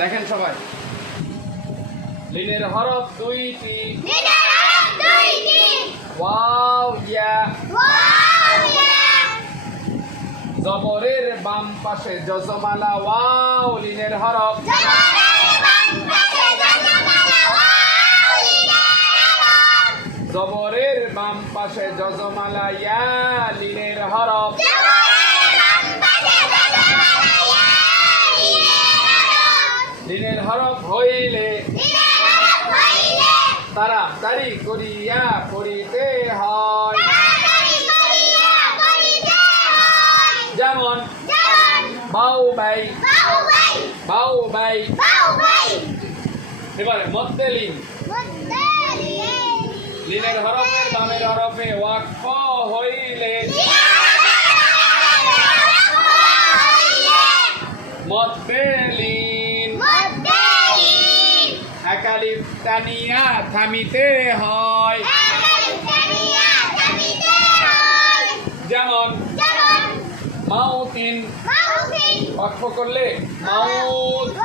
দেখেন সবাই, লিনের হরফ দুইটি, ওয়াও ইয়া। জবরের বাম পাশে যজমালা ওয়াও, লিনের হরফ। জবরের বাম পাশে যজমালা ইয়া, লিনের হরফ। লিনের হরফ হইলে তাড়াতাড়ি করিয়া পড়িতে হয়, যেমন বাউ বাই, বাউ বাই। এবারে মধ্যে লিন, লিনের হরফের বামের হরফে ওয়াকফ হইলে মধ্যে লিন, একালিফ টানিয়া থামিতে হয়, যেমন মাউতিন, ওয়াকফ করলে মাউত।